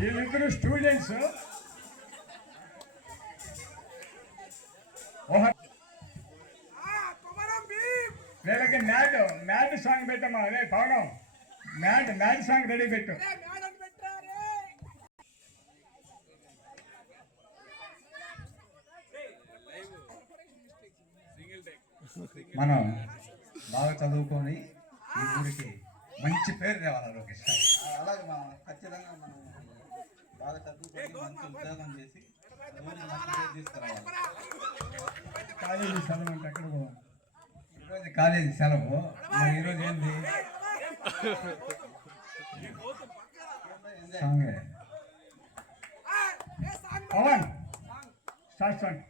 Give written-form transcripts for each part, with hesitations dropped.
వీళ్ళిద్దరు స్టూడెంట్స్ వీళ్ళకి mat song పెట్టమ్మా. అదే పవనం మ్యాట్ సాంగ్ రెడీ పెట్టు. మనం బాగా చదువుకొని ఈ ఊరికి మంచి పేరు తేవాలి లోకేష్. అలాగే మనం ఖచ్చితంగా మనం బాగా చదువుకొని మంచి ఉద్యోగం చేసి ఊరికి మంచి పేరు తీసుకురావాలి. కాలేజీ సెలవు అంటే ఎక్కడ పోవాలి? ఈరోజు కాలేజీ సెలవు. మరి ఈరోజు ఏంటి సాంగ్? Pawan start song.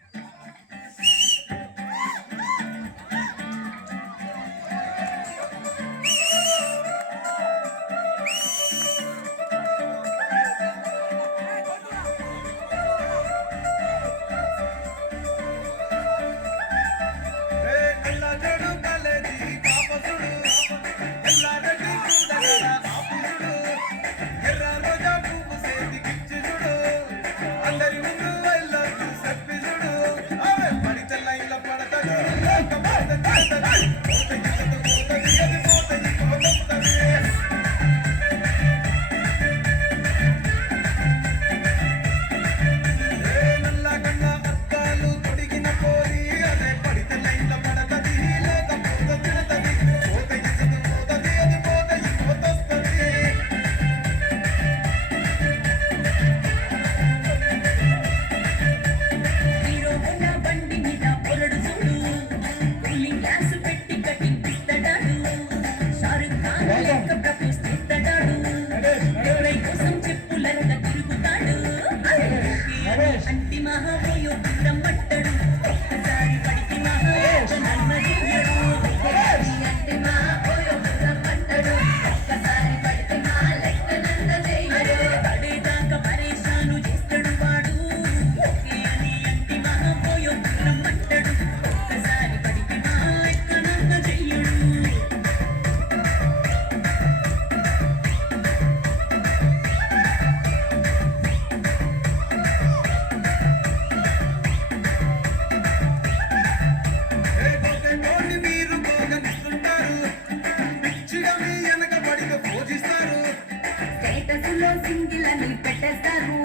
సింగిలని పెట్టేస్తారు,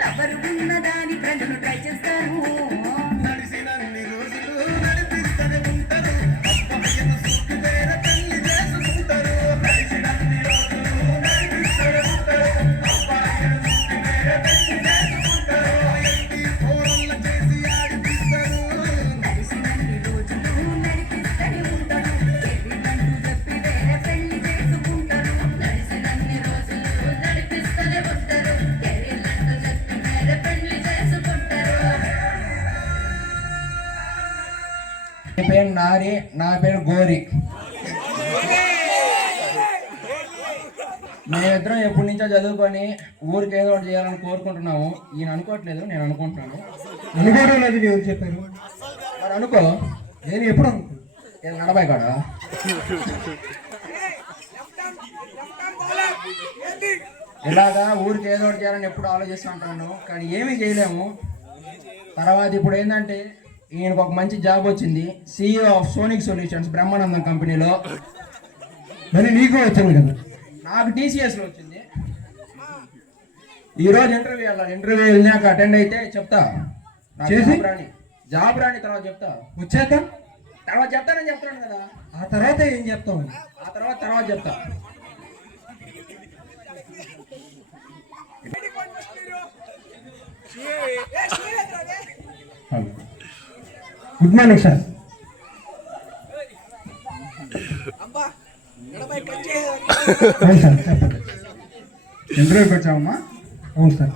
రబ్బరు ఉన్నదాని ప్రజలు ట్రై చేస్తారు. నడిసినన్ని రోజులు నడిపిస్తూనే ఉంటారు, వేరే తల్లి చేసుకుంటారు. నడిసినన్ని రోజులు నడిపిస్తూనే ఉంటారు, వేరే తల్లి చేసుకుంటారు. ఎట్టి ఫోన్ల చేసి ఆడిపిస్తారు. నడిసినన్ని రోజులు నడిపిస్తూనే ఉంటారు, ఎదిగంటూ చెప్పి వేరే పెళ్లి చేసుకుంటారు. నడిసినన్ని రోజులు నడిపిస్తూనే ఉంటారు, ఎదిగంటూ చెప్పి వేరే పెళ్లి చేసుకుంటారు. నీ పేరు నారి, నా పేరు గోరి. మేమిద్దరం ఎప్పటి నుంచో చదువుకొని ఊరికి ఏదో ఒకటి చేయాలని కోరుకుంటున్నాము. ఈయన అనుకోవట్లేదు, నేను అనుకుంటున్నాను. అనుకోవడం లేదు, ఎవరు చెప్పారు? మరి అనుకో. నేను ఎప్పుడు అనుకో నడబాయి కాడా ఇలాగా ఊరికి ఏదో ఒకటి చేయాలని ఎప్పుడు ఆలోచిస్తూ ఉంటాను, కానీ ఏమీ చేయలేము. తర్వాత ఇప్పుడు ఏంటంటే ఈయనకు ఒక మంచి జాబ్ వచ్చింది, CEO of sonic solutions Brahmanandam కంపెనీలో. మరి నీకు వచ్చింది కదా? నాకు TCSలో వచ్చింది. ఈరోజు ఇంటర్వ్యూ వెళ్ళాలి. ఇంటర్వ్యూ వెళ్ళాక అటెండ్ అయితే చెప్తా. చేసి? జాబ్ రాని తర్వాత చెప్తా. వచ్చాక తర్వాత చెప్తానని చెప్తాను కదా. ఆ తర్వాత ఏం చెప్తావు? ఆ తర్వాత చెప్తా. Good morning sir. అవును సార్, చెప్పండి. ఇంటర్వ్యూకి వచ్చామమ్మా? అవును సార్.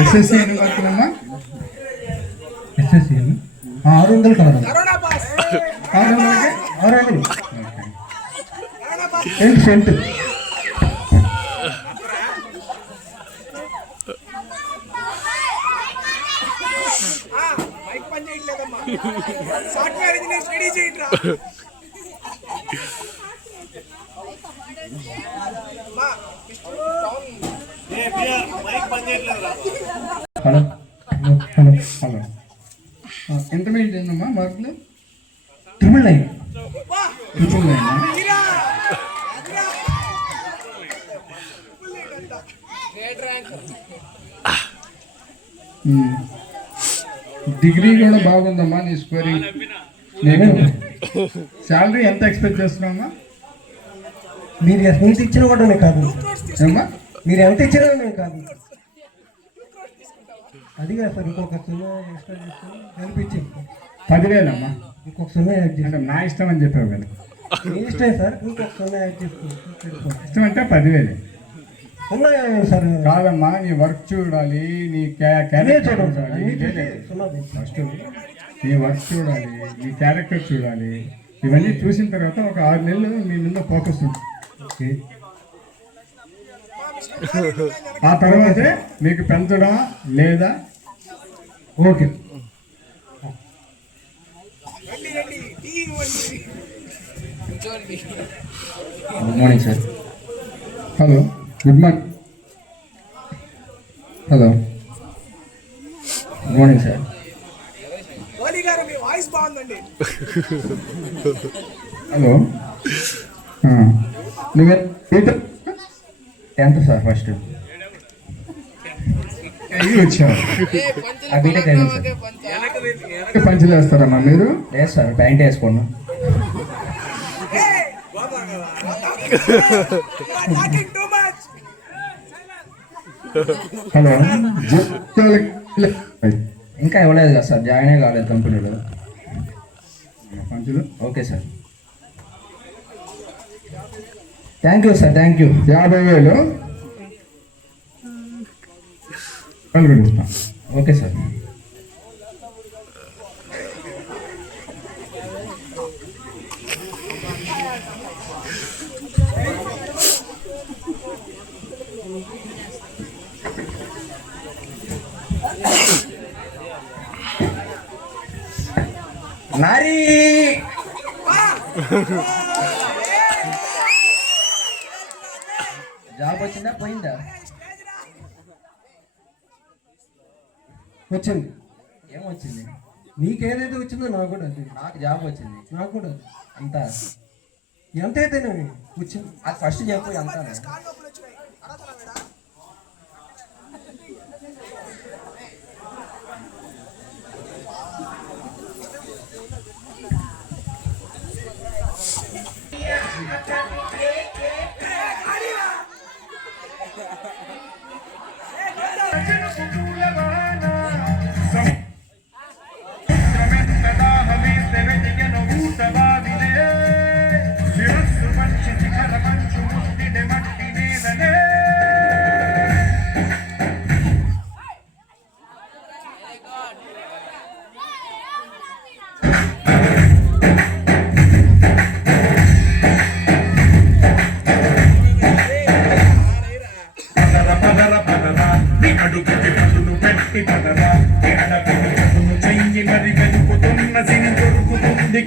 ఎస్ఎస్సి ఎన్ని మార్కులమ్మా? ఎస్ఎస్సి 600 కాదు 600కి 600 cent cent. Software engineer study చేయండి. హలో హలో హలో ఇంటర్మీడియట్ ఏందమ్మా మార్కులు? 999 ట్రిపుల్ నైనా? డిగ్రీ కూడా బాగుందమ్మా నీ స్కోరింగ్. నేను శాలరీ ఎంత ఎక్స్పెక్ట్ చేస్తున్నామా? మీరు ఎంత ఇచ్చినా కూడా నేను కాదు. ఏమ్మా? మీరు ఎంత ఇచ్చినా నేను కాదు. అది కాదు సార్, ఇంకొక 0 ఎక్స్ట్రా చేసుకుని కనిపించి 10,000 అమ్మా. ఇంకొక 0 యాడ్ అంటే నా ఇష్టం అని చెప్పావు కదా. మీ ఇష్టమే సార్, ఇంకొక 0 యాడ్ చేసుకుని ఇష్టం అంటే 10,000 ఉన్నాయా సార్? కాదమ్మా, నీ వర్క్ చూడాలి, నీ క్యారెక్టర్ చూడాలి. ఫస్ట్ నీ వర్క్ చూడాలి, నీ క్యారెక్టర్ చూడాలి. ఇవన్నీ చూసిన తర్వాత ఒక 6 నెలలు మీ మీద ఫోకస్ ఉంటుంది. ఓకే. ఆ తర్వాతే మీకు పెంచడా లేదా? Okay. Good morning sir. Hello, good morning. Hello, good morning sir. Oli గారు మీ వాయిస్ బాగుందండి. హలో, నువ్వే 10th సార్ ఫస్ట్. వచ్చావు బీటెక్ అయిపోయింది సార్. పంచి చేస్తారమ్మా మీరు? లేదు సార్, ప్యాంట్ వేసుకున్నాం. హలో, ఇంకా ఇవ్వలేదు కదా సార్, జాయిన్ కాలేదు కంపెనీలో. పంచులు okay sir, thank you sir, thank you. 50,000 కలుగుతాం. Okay sir. నారీ జాబ్ వచ్చిందా పోయిందా? వచ్చింది. ఏమొచ్చింది? నీకేదైతే వచ్చిందో నాకు కూడా అది. నాకు జాబ్ వచ్చింది. నాకు కూడా అది. అంతా ఎంత అయితేనే వచ్చింది. అది ఫస్ట్ చెప్పు ఎంత.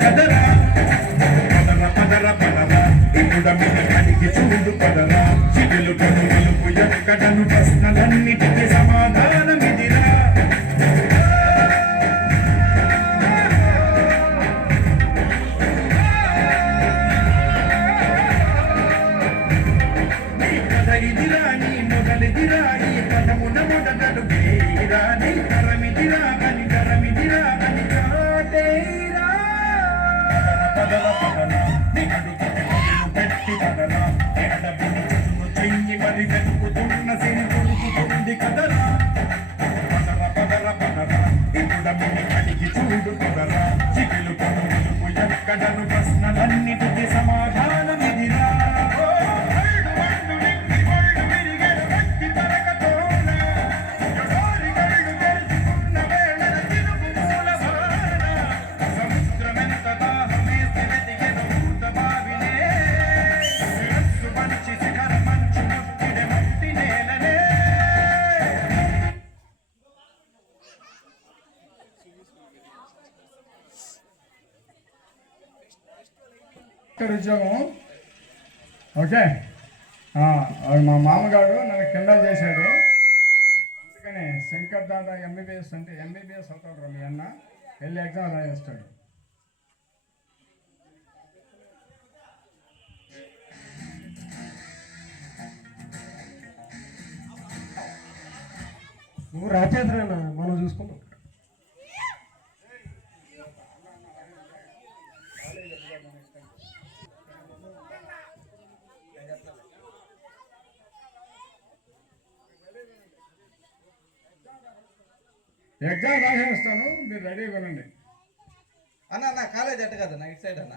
కదరా పదర పదర పదరా ఇప్పుడు అడిగి చూడు పదరా చిగులు కనుగలుపు ఎక్కడను ప్రశ్నలన్నిటికీ సమాధానమిదిరా. నీ కథ ఇదిరా, నీ మొదలిదిరా, ఈ పదమున మొదటడు వేయిరా, నీ తరమిదిరా అని తరమిదిరా అని కాటేరా. పదల పదల నీ అడుగు పెట్టి పదరా ఎడబిని చదును చెయ్యి మరి వెతుకుతున్న సిరి దొరుకుతుంది కదరా. పదర పదర పదరా ఇప్పుడు అడిగి చూడు పదరా చిగులు కొనుగోలు ఎక్కడను ప్రశ్నలన్నిటికీ సమాధానమిదిరా. వరల్డ్ విరిగే భక్తి తరగతో ఇక్కడ ఉద్యోగం. ఓకే, వాడు మా మామగారు నన్ను కింద చేశాడు. అందుకని శంకర్ దాదా ఎంబీబీఎస్ అంటే ఎంబీబీఎస్ అవుతాడు మీ అన్న, వెళ్ళి ఎగ్జామ్ రాయేస్తాడు. నువ్వు రాచేద్రా మనం చూసుకుందాం. ఎగ్జామ్ రాసేస్తాను, మీరు రెడీగా ఉండండి. అన్న కాలేజ్ అట్ట కదా ఇటు సైడ్ అన్న.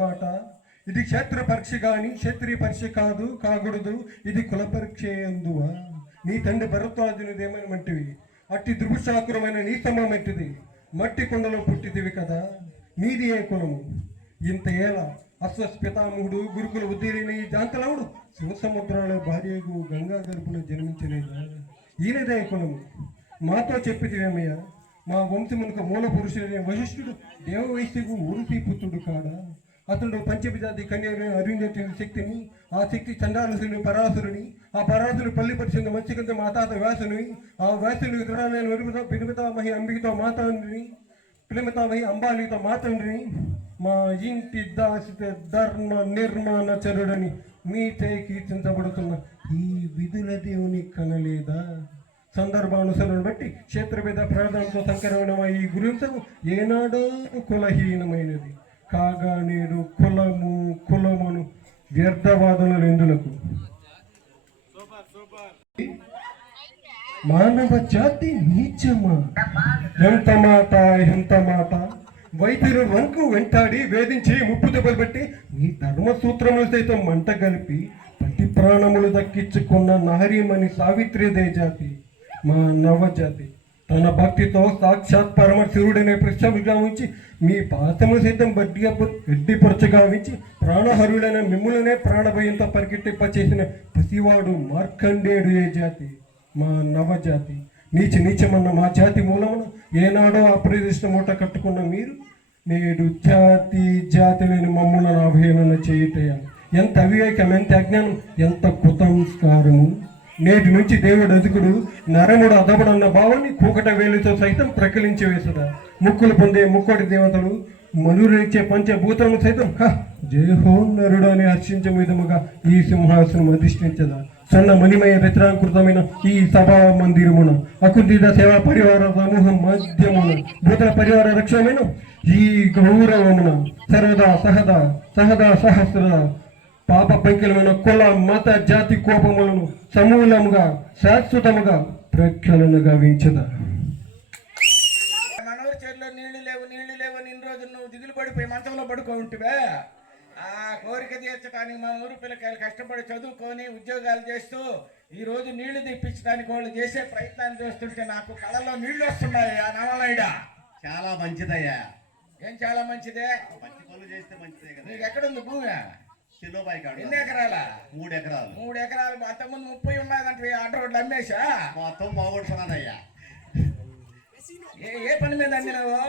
మాట ఇది క్షేత్ర పరీక్ష గాని క్షత్రియ పరీక్ష కాదు కాకూడదు, ఇది కుల పరీక్ష అందువా. నీ తండ్రి భరద్వాజునిదేమని మంటివి, అట్టి దుర్భుషాకురమైన నీ సమం ఎట్టిది, మట్టి కొండలో పుట్టిదివి కదా, నీది ఏ కులము. ఇంత ఏళ అశ్వస్పితామహుడు గురుకుల ఉద్దీరైన ఈ జాంతలవుడు శివసముద్రాల భార్యకు గంగా గర్భున జన్మించలేదా, ఈయనదే కులము. మాతో చెప్పిదివేమయ్య, మా వంశమునకు మూల పురుషుడైన వశిష్ఠుడు దేవవైశ్యకు ఊరుతి పుత్రుడు కాడా. అతడు పంచమజాతి కన్యను అరుంధతి శక్తిని, ఆ శక్తి చండాలసుని పరాసురుని, ఆ పరాసుని పల్లిపరిచిన మత్స్యకంత మా తాత వ్యాసుని, ఆ వ్యాసుని దృఢమైన పిలిమితామహి అంబికతో మాతండ్రిని, పిలిమితామహి అంబాలితో మాతండ్రిని, మా ఇంటి దాసిత ధర్మ నిర్మాణ చరుడని మీతే కీర్తించబడుతున్న ఈ విధుల దేవుని కనలేదా. సందర్భానుసరణ బట్టి క్షేత్రభేద ప్రార్థనతో సంకరమైన ఈ గురించము ఏనాడో కులహీనమైనది కాగా నేడు కులమును వ్యర్థవాదనలు ఎందులకు. మానవ జాతి నీచమా? ఎంత మాట వైద్యులు వంకు వెంటాడి వేధించి ముప్పు దెబ్బలు పెట్టి ఈ ధర్మసూత్రములు సైతం మంట కలిపి ప్రతి ప్రాణములు దక్కించుకున్న నారీమణి సావిత్రిదే జాతి మా నవజాతి. తన భక్తితో సాక్షాత్ పరమశివుడనే ప్రశ్నగా ఉంచి మీ పాతములు సైతం గడ్డిపరచగా ఉంచి ప్రాణహరుడైన మిమ్ములనే ప్రాణభయంతో పరిగెట్టింపచేసిన పసివాడు మార్కండేయుడు ఏ జాతి మా నవజాతి. నీచమన్న మా జాతి మూలమున ఏనాడో అప్రదిష్ట మూట కట్టుకున్న మీరు నేడు జాతి లేని మమ్ములను అవహేళన చేయుటయా? ఎంత అవివేకం, ఎంత అజ్ఞానం, ఎంత కుతంస్కారము. నేటి నుంచి దేవుడు ఎదుగుడు నరముడు అదబడన్న భావాన్ని కూకట వేలితో సైతం ప్రకలించి వేసదా? ముక్కులు పొందే ముక్కటి దేవతలు మనురిచ్చే పంచభూతము సైతం జయహో నరుడు అని హర్షించే విధముగా ఈ సింహాసనం అధిష్ఠించదా? సన్న మణిమయ రచనాకృతమైన ఈ సభా మందిరమున అకుంఠిత సేవా పరివార సమూహం మధ్యమున భూతల పరివార రక్షణమైన ఈ గౌరవమున సహదా సహస్ర పాప పంకిలమైన కుల మత జాతి కోపములను సమూలముగా శాశ్వతముగా ప్రఖ్యాలను గావించదా? మనవరి చేతిలో నీళ్లు లేవు అని ఇన్ని రోజులు నువ్వు దిగులు పడిపోయి మంచంలో పడుకో ఉంటివే. ఆ కోరిక తీర్చడానికి మన ఊరు పిల్లకాయలు కష్టపడి చదువుకొని ఉద్యోగాలు చేస్తూ ఈ రోజు నీళ్లు తెప్పించడానికి వాళ్ళు చేసే ప్రయత్నాన్ని చూస్తుంటే నాకు కళ్ళలో నీళ్లు వస్తున్నాయి. ఆ నవలైడా చాలా మంచిదయ్యా. ఏం చాలా మంచిదే? మంచి పనులు చేస్తే మంచిదే కదా. నీకు ఎక్కడుంది భూమి? చిన్నబాయి కాడు. ఎన్ని ఎకరాలా? 3 ఎకరాలు. 3 ఎకరాలు. అంతకుముందు 30 ఉన్నదంటే అడ్డ రోడ్లు అమ్మేశా? మొత్తం బాగుంటున్నదయ్యా. ఏ పని మీద అంది నువ్వు?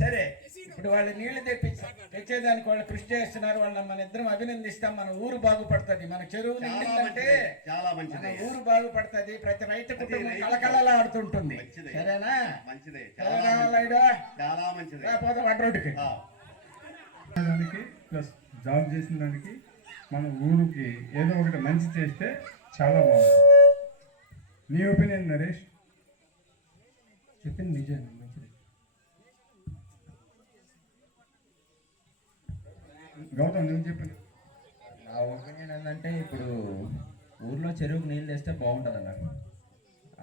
సరే, ఇప్పుడు వాళ్ళు నీళ్లు తెచ్చేదానికి వాళ్ళు కృషి చేస్తున్నారు. వాళ్ళని మన ఇద్దరం అభినందిస్తాం. మన ఊరు బాగుపడుతుంది. మన చెరువు నిండిందంటే చాలా మంచిది. ఊరు బాగుపడుతుంది. ప్రతి రైతు కుటుంబం కళకళలాడుతుంటుంది. సరేనా? మంచిదే. చాలా మంచిది. పోతాం అడ్డ రోడ్డుకి. ప్లస్ జాబ్ చేసిన దానికి మన ఊరికి ఏదో ఒకటి మంచి చేస్తే చాలా బాగుంటుంది. నీ ఒపీనియన్ నరేష్? చెప్పింది నిజాన్ని మంచిది. గౌతమ్ నువ్వు చెప్పండి. నా ఒపీనియన్ ఏంటంటే ఇప్పుడు ఊర్లో చెరువుకు నీళ్ళు వేస్తే బాగుంటుంది అన్నారు.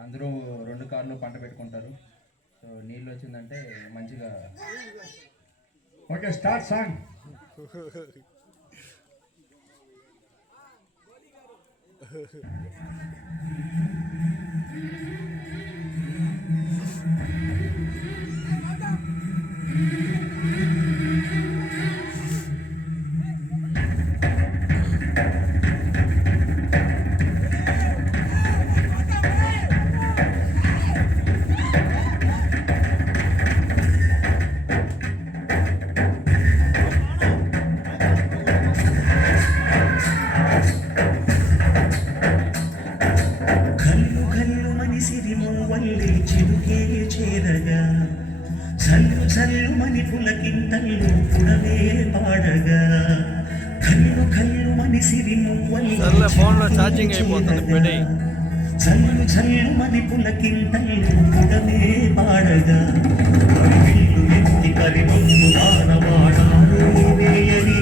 అందరూ 2 కార్లు పంట పెట్టుకుంటారు. సో నీళ్ళు వచ్చిందంటే మంచిగా. Okay, start song. చల్లుమని పులకింతల్లు పుడవే పాడగా కల్లుమని సిరిమువ్వల్లి ఫోన్లో ఛార్జింగ్ అయిపోతుంది. చల్లుమని పులకింతల్లు పుడవే పాడగా విల్లు ఎత్తి కరిమొమ్ము వానవాడారు వేయని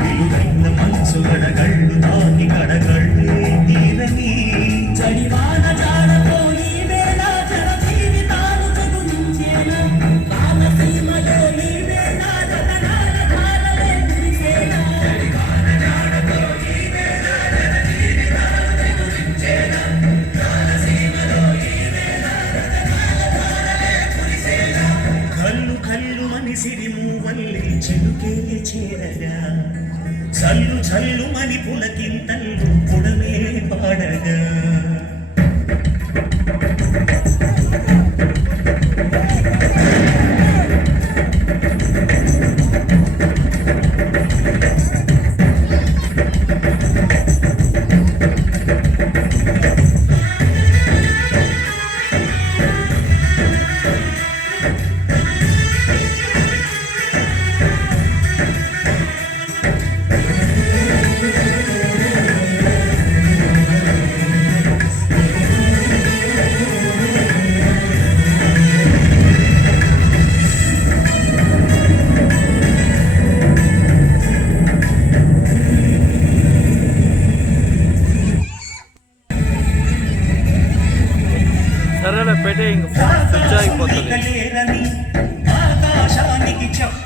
విలువైన మనసు గడగళ్ళు తాకి గడగళ్ళు తీరని చడివాన జాడపోయి వేళ జన జీవితాలు చదువించేనా కాలసీమలో ఈ వేళ జగనాల ధారలే కురిసేనా చడివాన జాడపోయి వేళ జన జీవితాలు చదువించేనా కాలసీమలో ఈ వేళ జగనాల ధారలే కురిసేనా కల్లు మని సిరిమూవల్లి చిలుకే చేరగా చల్లుమని పులకింతల్లు పుడమే పాడగా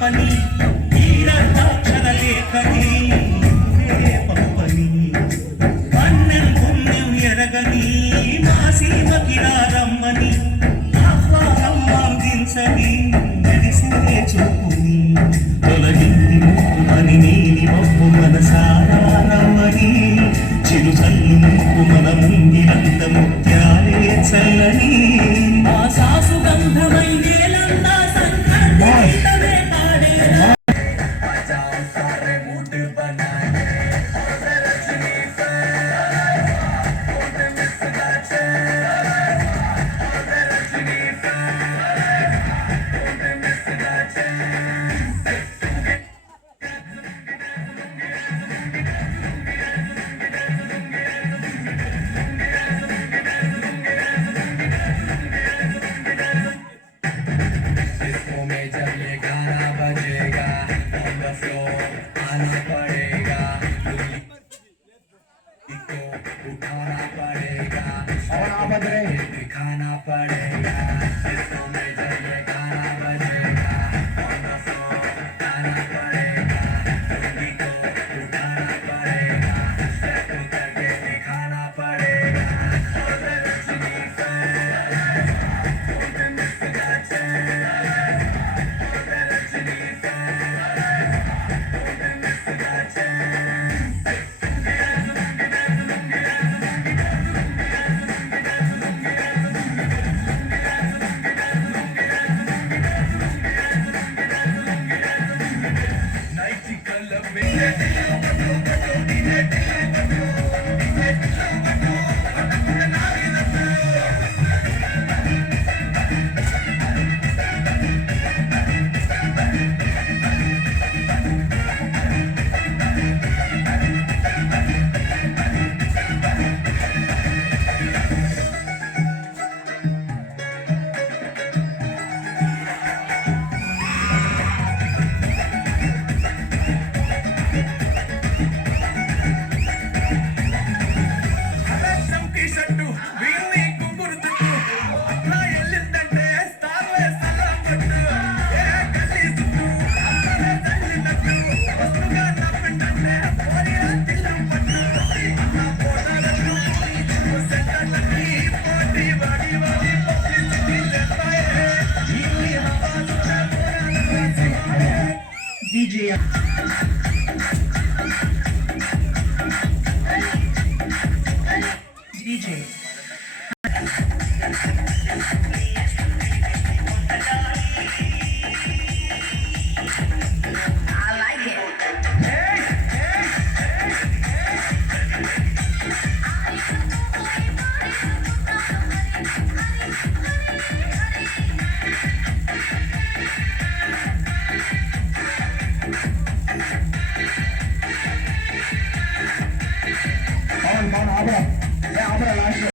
పాపని తీరక్షర లేఖని పంపని అన్నం పుణ్యం ఎరగని మా సీమకి రమ్మని ఆహ్వానం అందించని మెరిసే చూపుని తొలగింది ముక్కుమని నీలి మప్పు మనసారా రమ్మని చిరు చల్లు ముక్కు మన ముంగిలంత ముత్యాలే చల్లని ఆ సాసు గంధమై నేలంతా సంకల్పమే పాడేలా DJ